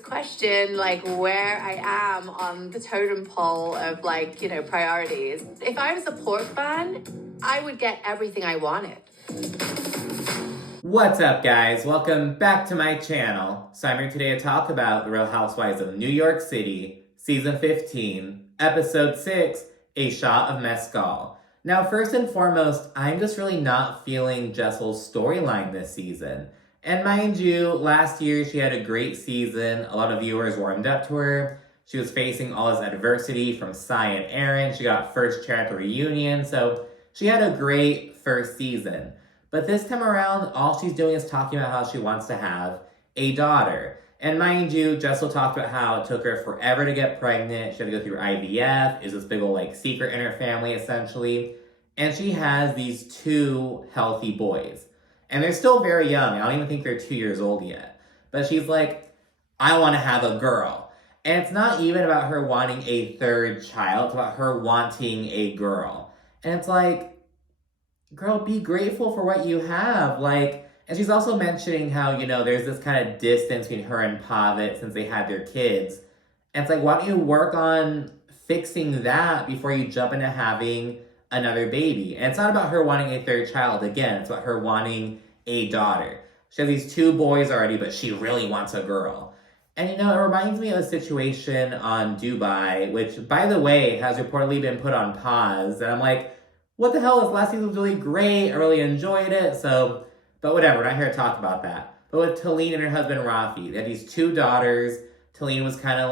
this question, like where I am on the totem pole of like, priorities. If I was a pork fan, I would get everything I wanted. What's up, guys? Welcome back to my channel. So I'm here today to talk about The Real Housewives of New York City, Season 15, Episode 6, A Shot of Mescal. Now, first and foremost, I'm just really not feeling Jessel's storyline this season. And mind you, last year she had a great season. A lot of viewers warmed up to her. She was facing all this adversity from Sai and Aaron. She got first chair at the reunion, so she had a great first season. But this time around, all she's doing is talking about how she wants to have a daughter. And mind you, Jessel talked about how it took her forever to get pregnant. She had to go through IVF. Is this big old secret in her family, essentially. And she has these two healthy boys. And they're still very young. I don't even think they're 2 years old yet. But she's like, I want to have a girl. And it's not even about her wanting a third child. It's about her wanting a girl. And it's like, girl, be grateful for what you have. And she's also mentioning how, there's this kind of distance between her and Pavit since they had their kids. And it's like, why don't you work on fixing that before you jump into having another baby? And it's not about her wanting a third child. Again, it's about her wanting a daughter. She has these two boys already, but she really wants a girl. And, it reminds me of a situation on Dubai, which, by the way, has reportedly been put on pause. And I'm like, what the hell? This last season was really great. I really enjoyed it. But whatever, we're not here to talk about that. But with Talene and her husband Rafi, they had these two daughters. Talene was kind of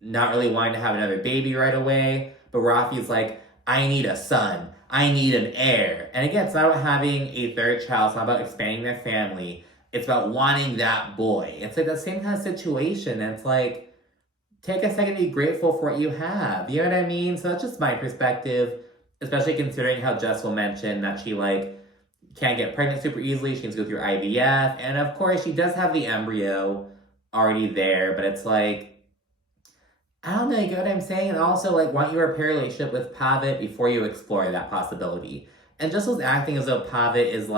not really wanting to have another baby right away. But Rafi's like, I need a son. I need an heir. And again, it's not about having a third child. It's not about expanding their family. It's about wanting that boy. It's like the same kind of situation. And it's like, take a second to be grateful for what you have. You know what I mean? So that's just my perspective. Especially considering how Jessel mentioned that she, can't get pregnant super easily. She needs to go through IVF. And, of course, she does have the embryo already there. But it's I don't know, you get what I'm saying? And also, why don't you repair a relationship with Pavit before you explore that possibility? And Jessel's acting as though Pavit is,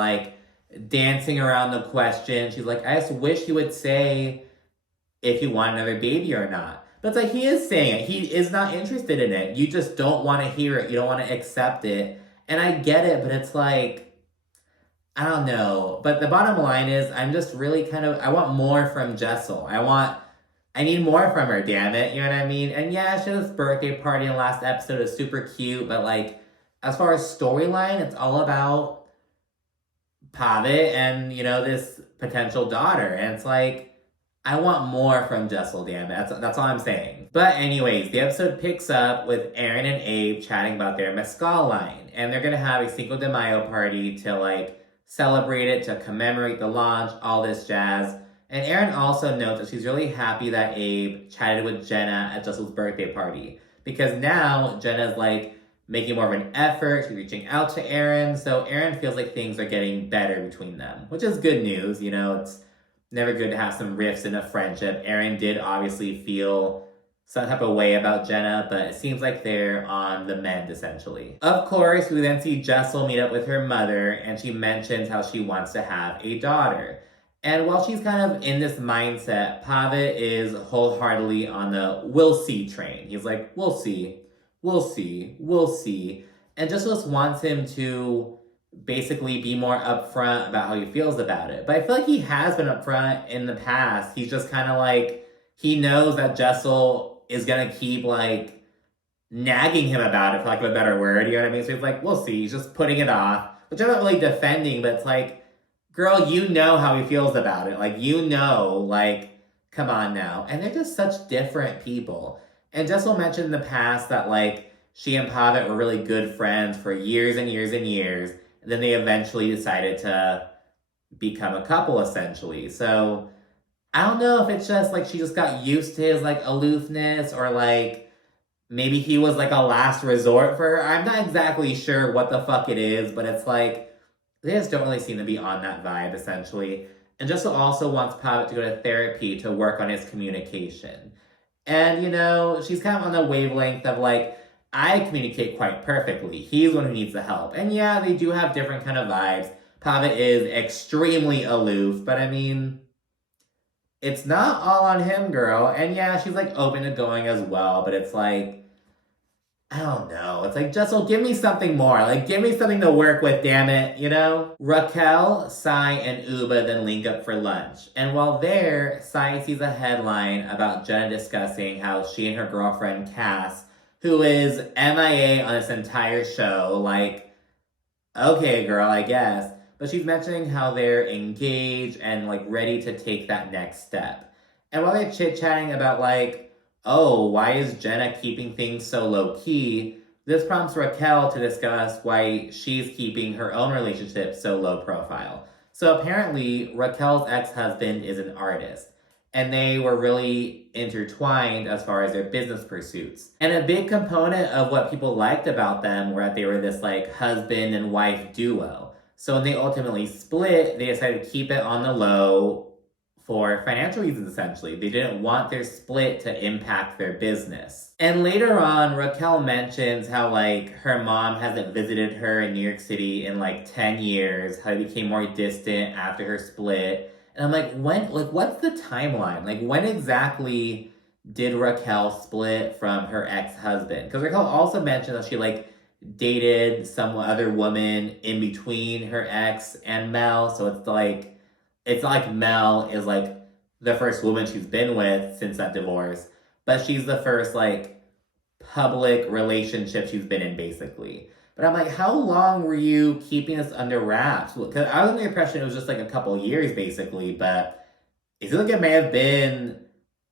dancing around the question. She's like, I just wish he would say if you want another baby or not. But it's he is saying it. He is not interested in it. You just don't want to hear it. You don't want to accept it. And I get it, but it's I don't know. But the bottom line is, I'm just really I want more from Jessel. I need more from her, damn it. You know what I mean? And yeah, she had this birthday party in the last episode. It was super cute. But as far as storyline, it's all about Pavit and, this potential daughter. And it's I want more from Jessel, damn it. That's all I'm saying. But anyways, the episode picks up with Aaron and Abe chatting about their mezcal line. And they're going to have a Cinco de Mayo party to, celebrate it, to commemorate the launch, all this jazz. And Aaron also notes that she's really happy that Abe chatted with Jenna at Jessel's birthday party. Because now Jenna's, making more of an effort. She's reaching out to Aaron. So Aaron feels like things are getting better between them, which is good news. It's never good to have some rifts in a friendship. Aaron did obviously feel some type of way about Jenna, but it seems like they're on the mend, essentially. Of course, we then see Jessel meet up with her mother, and she mentions how she wants to have a daughter. And while she's kind of in this mindset, Pavit is wholeheartedly on the we'll see train. He's like, we'll see, we'll see, we'll see. And Jessel just wants him to basically be more upfront about how he feels about it. But I feel like he has been upfront in the past. He's just kind of he knows that Jessel is going to keep nagging him about it, for lack of a better word. You know what I mean? So he's we'll see. He's just putting it off, which I'm not really defending, but it's girl, you know how he feels about it. Come on now. And they're just such different people. And Jessel mentioned in the past that she and Pavit were really good friends for years and years and years. And then they eventually decided to become a couple, essentially. So I don't know if it's just she just got used to his aloofness, or maybe he was a last resort for her. I'm not exactly sure what the fuck it is, but it's they just don't really seem to be on that vibe, essentially. And Jessel also wants Pavit to go to therapy to work on his communication. And, she's kind of on the wavelength of I communicate quite perfectly. He's the one who needs the help. And yeah, they do have different kind of vibes. Pavit is extremely aloof, but I mean, it's not all on him, girl. And yeah, she's like open to going as well, but it's like, I don't know. It's like, Jessel, give me something more. Like, give me something to work with, damn it, you know? Raquel, Sai, and Uba then link up for lunch. And while there, Sai sees a headline about Jenna discussing how she and her girlfriend, Cass, who is MIA on this entire show, like, okay, girl, I guess. But she's mentioning how they're engaged and, like, ready to take that next step. And while they're chit-chatting about, like, oh, why is Jenna keeping things so low-key? This prompts Raquel to discuss why she's keeping her own relationship so low profile. So apparently, Raquel's ex-husband is an artist, and they were really intertwined as far as their business pursuits. And a big component of what people liked about them were that they were this like husband and wife duo. So when they ultimately split, they decided to keep it on the low for financial reasons, essentially. They didn't want their split to impact their business. And later on, Raquel mentions how, like, her mom hasn't visited her in New York City in, like, 10 years, how they became more distant after her split. And I'm like, what's the timeline? Like, when exactly did Raquel split from her ex-husband? Because Raquel also mentioned that she, like, dated some other woman in between her ex and Mel, so it's not like Mel is like the first woman she's been with since that divorce, but she's the first like public relationship she's been in, basically. But I'm like, how long were you keeping this under wraps? Because I was under the impression it was just like a couple years, basically, but it feels like it may have been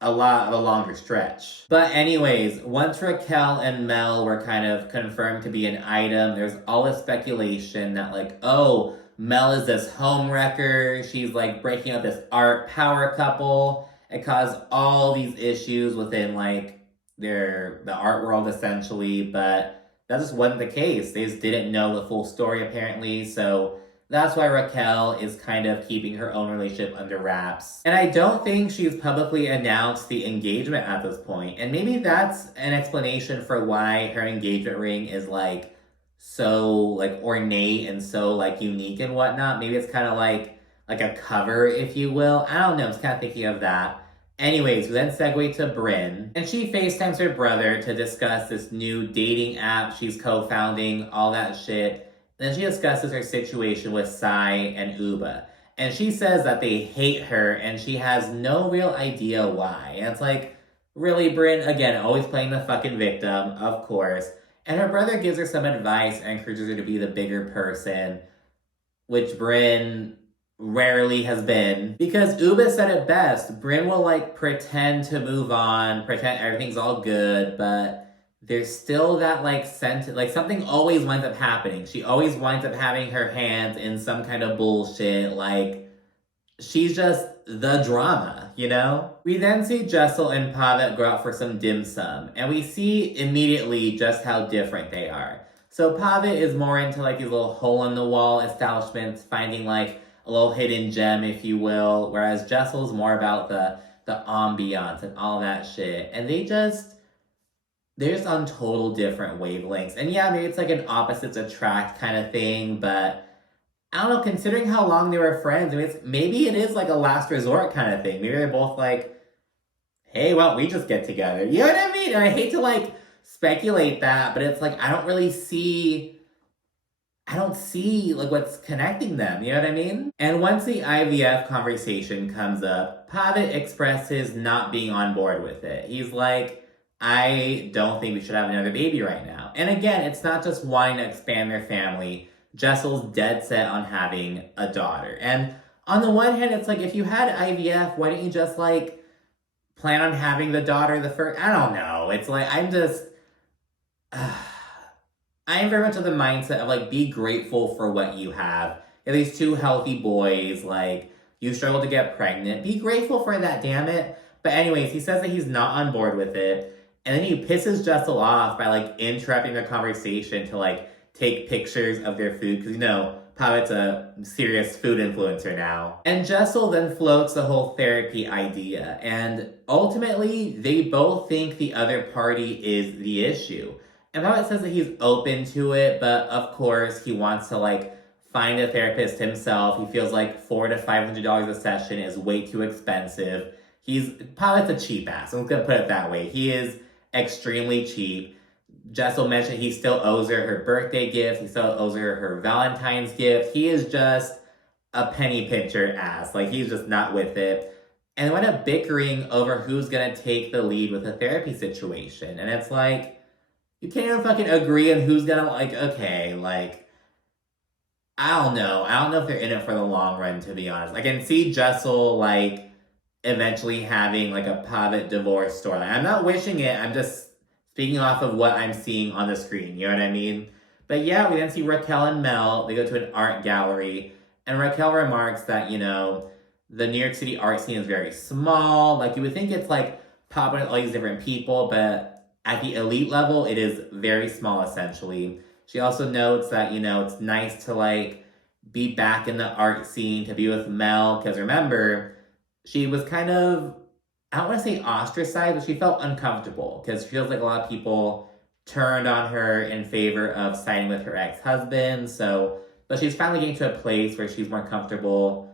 a lot of a longer stretch. But anyways, once Raquel and Mel were kind of confirmed to be an item, there's all this speculation that like, oh, Mel is this home wrecker. She's like breaking up this art power couple. It caused all these issues within like the art world, essentially, but that just wasn't the case. They just didn't know the full story, apparently. So that's why Raquel is kind of keeping her own relationship under wraps. And I don't think she's publicly announced the engagement at this point. And maybe that's an explanation for why her engagement ring is like so like ornate and so like unique and whatnot. Maybe it's kind of like a cover, if you will. I don't know. I'm just kind of thinking of that. Anyways, we then segue to Brynn, and she FaceTimes her brother to discuss this new dating app she's co-founding, all that shit. Then she discusses her situation with Sai and Uba. And she says that they hate her and she has no real idea why. And it's like, really, Brynn? Again, always playing the fucking victim, of course. And her brother gives her some advice and encourages her to be the bigger person, which Brynn rarely has been. Because Uba said it best, Brynn will like pretend to move on, pretend everything's all good, but there's still that like like something always winds up happening. She always winds up having her hands in some kind of bullshit, like she's just the drama, you know? We then see Jessel and Pavet go out for some dim sum, and we see immediately just how different they are. So Pavet is more into like these little hole-in-the-wall establishments, finding like a little hidden gem, if you will, whereas Jessel's more about the ambiance and all that shit. And they're just on total different wavelengths. And yeah, maybe it's like an opposites attract kind of thing, but I don't know, considering how long they were friends, I mean, maybe it is like a last resort kind of thing. Maybe they're both like, hey, why don't we just get together? You know what I mean? And I hate to like speculate that, but it's like, I don't see like what's connecting them. You know what I mean? And once the IVF conversation comes up, Pavet expresses not being on board with it. He's like, I don't think we should have another baby right now. And again, it's not just wanting to expand their family. Jessel's dead set on having a daughter. And on the one hand, it's like, if you had IVF, why didn't you just like plan on having the daughter the first? I don't know. It's like, I'm very much of the mindset of like, be grateful for what you have. You have these two healthy boys, like you struggle to get pregnant. Be grateful for that, damn it. But anyways, he says that he's not on board with it. And then he pisses Jessel off by like interrupting the conversation to like take pictures of their food, because you know, Pavet's a serious food influencer now. And Jessel then floats the whole therapy idea, and ultimately, they both think the other party is the issue. And Pavet says that he's open to it, but of course, he wants to like find a therapist himself. He feels like $400 to $500 a session is way too expensive. he's probably a cheap ass. I'm gonna put it that way. He is extremely cheap. Jessel mentioned he still owes her birthday gift. He still owes her Valentine's gift. He is just a penny pincher ass. Like, he's just not with it. And they went up bickering over who's gonna take the lead with a therapy situation. And it's like, you can't even fucking agree on who's gonna, like, okay, like, I don't know. I don't know if they're in it for the long run, to be honest. I can see Jessel, like, eventually having, like, a private divorce storyline. I'm not wishing it. I'm just speaking off of what I'm seeing on the screen. You know what I mean? But yeah, we then see Raquel and Mel. They go to an art gallery. And Raquel remarks that, you know, the New York City art scene is very small. Like, you would think it's, like, popping with all these different people. But at the elite level, it is very small, essentially. She also notes that, you know, it's nice to, like, be back in the art scene, to be with Mel. Because remember, she was kind of, I don't want to say ostracized, but she felt uncomfortable. Because she feels like a lot of people turned on her in favor of siding with her ex-husband. But she's finally getting to a place where she's more comfortable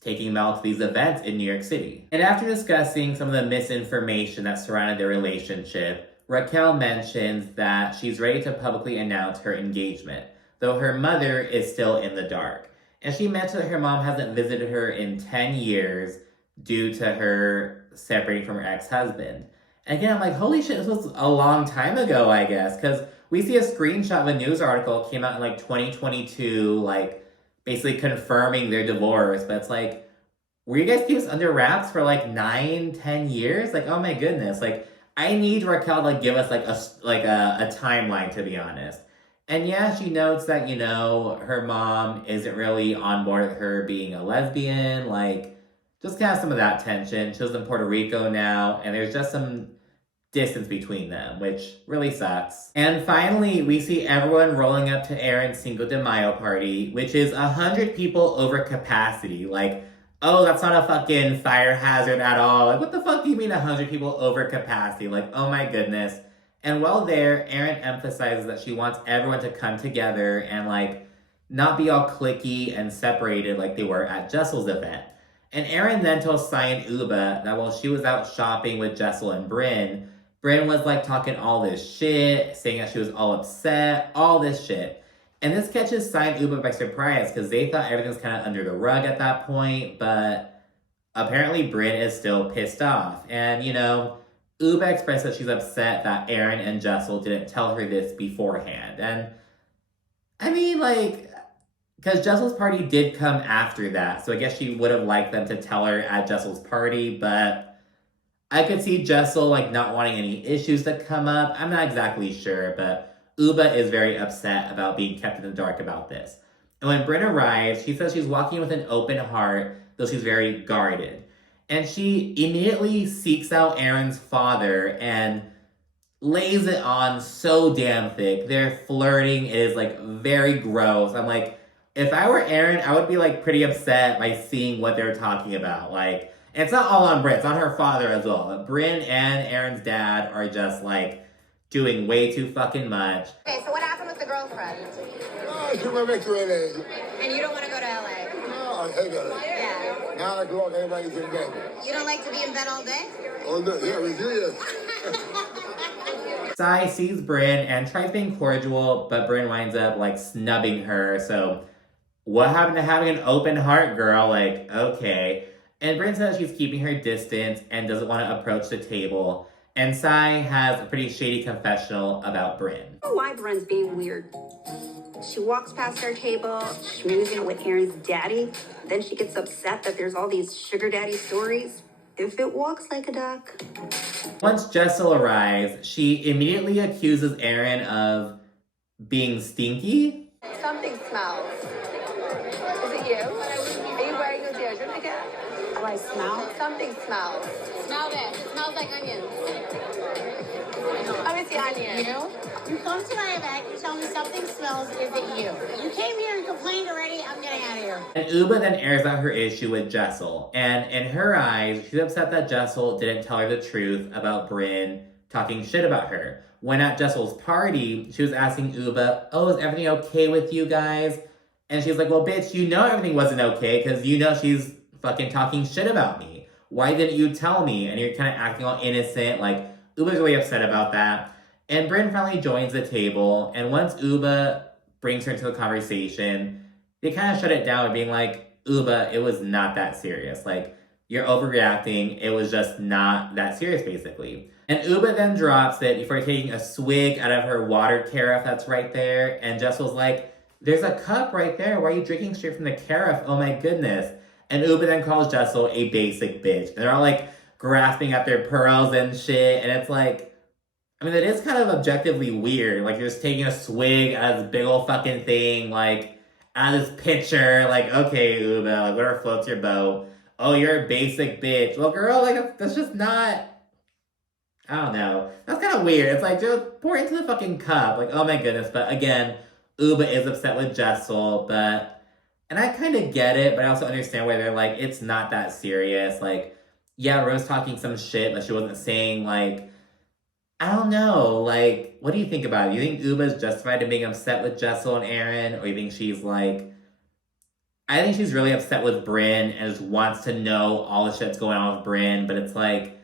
taking Mel to these events in New York City. And after discussing some of the misinformation that surrounded their relationship, Raquel mentions that she's ready to publicly announce her engagement, though her mother is still in the dark. And she mentioned that her mom hasn't visited her in 10 years due to her separating from her ex-husband. And again, I'm like, holy shit, this was a long time ago, I guess, because we see a screenshot of a news article came out in, like, 2022, like, basically confirming their divorce. But it's like, were you guys keep this under wraps for, like, 9-10 years? Like, oh my goodness. Like, I need Raquel to, like, give us, like, a timeline, to be honest. And yeah, she notes that, you know, her mom isn't really on board with her being a lesbian. Like, just kind of some of that tension. She lives in Puerto Rico now, and there's just some distance between them, which really sucks. And finally, we see everyone rolling up to Aaron's Cinco de Mayo party, which is 100 people over capacity. Like, oh, that's not a fucking fire hazard at all. Like, what the fuck do you mean 100 people over capacity? Like, oh my goodness. And while there, Erin emphasizes that she wants everyone to come together and, like, not be all cliquey and separated like they were at Jessel's event. And Erin then tells Sai and Uba that while she was out shopping with Jessel and Bryn was, like, talking all this shit, saying that she was all upset, all this shit. And this catches Sai and Uba by surprise, because they thought everything was kind of under the rug at that point, but apparently Bryn is still pissed off. And, you know, Uba expressed that she's upset that Erin and Jessel didn't tell her this beforehand. And, I mean, like, because Jessel's party did come after that, so I guess she would have liked them to tell her at Jessel's party, but I could see Jessel, like, not wanting any issues to come up. I'm not exactly sure, but Uba is very upset about being kept in the dark about this. And when Bryn arrives, she says she's walking with an open heart, though she's very guarded. And she immediately seeks out Aaron's father and lays it on so damn thick. Their flirting is, like, very gross. I'm like, if I were Aaron, I would be, like, pretty upset by seeing what they're talking about. Like, and it's not all on Bryn, it's on her father as well. But Bryn and Aaron's dad are just, like, doing way too fucking much. Okay, so what happened with the girlfriend? Oh, she went back to LA. And you don't want to go to LA? No, I hate LA. Yeah. 9 o'clock, everybody's in bed. You don't like to be in bed all day? Oh, no, yeah, we do. Sai sees Bryn and tries being cordial, but Bryn winds up, like, snubbing her. So, what happened to having an open heart, girl? Like, okay. And Bryn says she's keeping her distance and doesn't want to approach the table. And Sai has a pretty shady confessional about Bryn. I don't know why Bryn's being weird. She walks past our table, schmoozing with Aaron's daddy. Then she gets upset that there's all these sugar daddy stories. If it walks like a duck. Once Jessel arrives, she immediately accuses Aaron of being stinky. Something smells. Is it you? Are you wearing your deodorant again? Do I smell? Something smells. Smell this. It smells like onions. Oh, it's the onion. You come to my event, you tell me something smells, is it you? You came here and complained already, I'm getting out of here. And Uba then airs out her issue with Jessel. And in her eyes, she's upset that Jessel didn't tell her the truth about Bryn talking shit about her. When at Jessel's party, she was asking Uba, oh, is everything okay with you guys? And she's like, well, bitch, you know everything wasn't okay because you know she's fucking talking shit about me. why didn't you tell me? And you're kind of acting all innocent. Like, Uba's really upset about that. And Brynn finally joins the table. And once Uba brings her into the conversation, they kind of shut it down by being like, Uba, it was not that serious. Like, you're overreacting. It was just not that serious, basically. And Uba then drops it before taking a swig out of her water carafe that's right there. And Jessel's like, there's a cup right there. Why are you drinking straight from the carafe? Oh my goodness. And Uba then calls Jessel a basic bitch. And they're all like grasping at their pearls and shit. And it's like, I mean, it is kind of objectively weird. Like, you're just taking a swig out of this big old fucking thing, like, out of this pitcher. Like, okay, Uba, like, whatever floats your boat. Oh, you're a basic bitch. Well, girl, like, that's just not... I don't know. That's kind of weird. It's like, just pour into the fucking cup. Like, oh my goodness. But again, Uba is upset with Jessel, but... And I kind of get it, but I also understand why they're like, it's not that serious. Like, yeah, Rose talking some shit, but she wasn't saying, like... I don't know. Like, what do you think about it? You think Uba's justified in being upset with Jessel and Aaron? Or you think she's like... I think she's really upset with Brynn and just wants to know all the shit that's going on with Brynn, but it's like,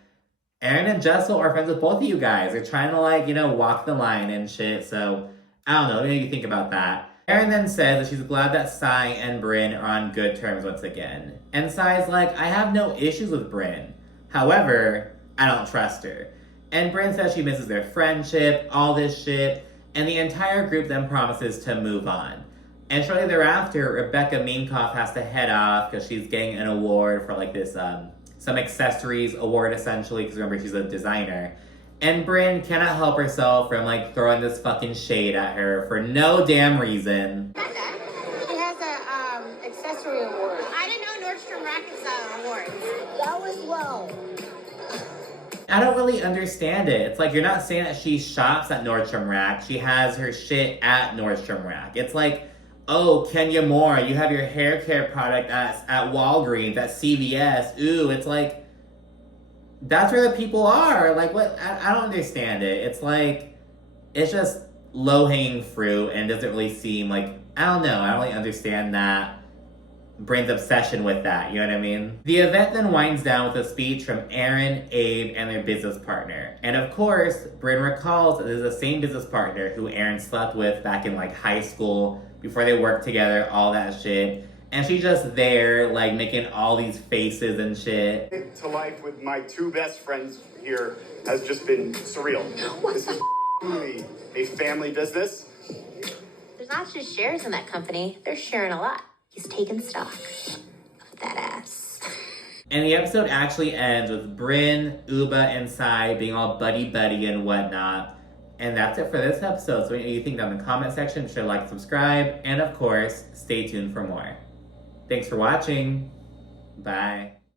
Aaron and Jessel are friends with both of you guys. They're trying to, like, you know, walk the line and shit, so I don't know. What do you think about that? Aaron then says that she's glad that Sai and Brynn are on good terms once again. And Sai's like, I have no issues with Brynn. However, I don't trust her. And Brynn says she misses their friendship, all this shit, and the entire group then promises to move on. And shortly thereafter, Rebecca Minkoff has to head off because she's getting an award for like this, some accessories award essentially, because remember, she's a designer. And Brynn cannot help herself from like throwing this fucking shade at her for no damn reason. She has a accessory award. I didn't know Nordstrom Rackets had an award. That was low. I don't really understand it. It's like, you're not saying that she shops at Nordstrom Rack. She has her shit at Nordstrom Rack. It's like, oh, Kenya Moore, you have your hair care product at Walgreens, at CVS. Ooh, it's like, that's where the people are. Like, what? I don't understand it. It's like, it's just low-hanging fruit and doesn't really seem like, I don't know. I don't really understand that. Brynn's obsession with that, you know what I mean? The event then winds down with a speech from Aaron, Abe, and their business partner. And of course, Brynn recalls that this is the same business partner who Aaron slept with back in like high school, before they worked together, all that shit. And she's just there, like, making all these faces and shit. To life with my two best friends here has just been surreal. This is truly a family business. There's not just shares in that company, they're sharing a lot. He's taking stock of that ass. And the episode actually ends with Brynn, Uba, and Sai being all buddy-buddy and whatnot. And that's it for this episode. So what do you think down in the comment section? Be sure to like, subscribe, and of course, stay tuned for more. Thanks for watching. Bye.